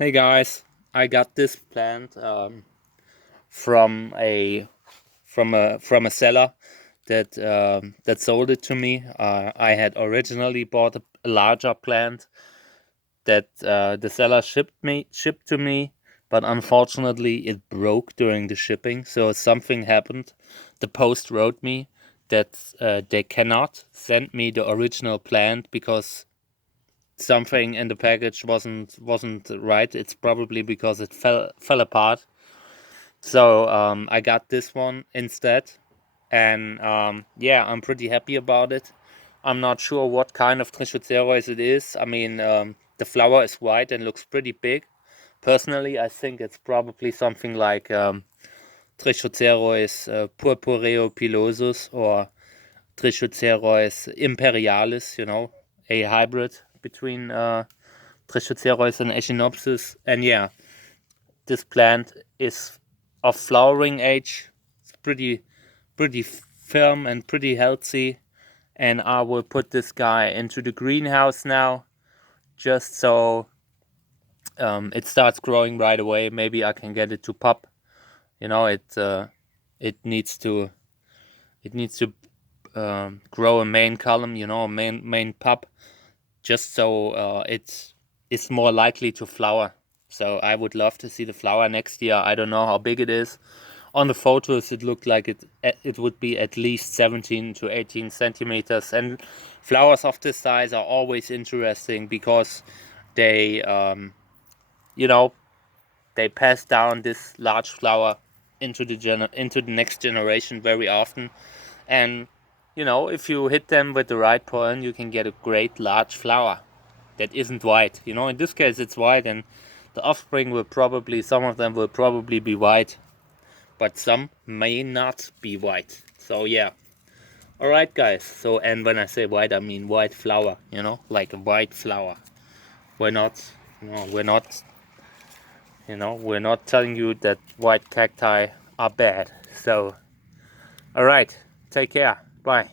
Hey guys, I got this plant from a seller that sold it to me. I had originally bought a larger plant that the seller shipped to me, but unfortunately it broke during the shipping. So something happened. The post wrote me that they cannot send me the original plant because something in the package wasn't right. It's probably because it fell apart. So I got this one instead, and yeah, I'm pretty happy about it. I'm not sure what kind of Trichocereus it is. I mean, the flower is white and looks pretty big. Personally, I think it's probably something like Trichocereus purpureopilosus or Trichocereus imperialis. A hybrid between Trichocereus and Echinopsis. And yeah, this plant is of flowering age. It's pretty firm and pretty healthy. And I will put this guy into the greenhouse now, just so it starts growing right away. Maybe I can get it to pop. It needs to grow a main column. A main pop, just so it's more likely to flower. So I would love to see the flower next year. I don't know how big it is. On the photos, it looked like it would be at least 17 to 18 centimeters. And flowers of this size are always interesting because they, they pass down this large flower into the next generation very often. And if you hit them with the right pollen, you can get a great large flower that isn't white. In this case, it's white, and the offspring some of them will probably be white, but some may not be white. So yeah. All right, guys. So, and when I say white, I mean white flower. Like a white flower. We're not, we're not, we're not telling you that white cacti are bad. So, all right. Take care. Bye.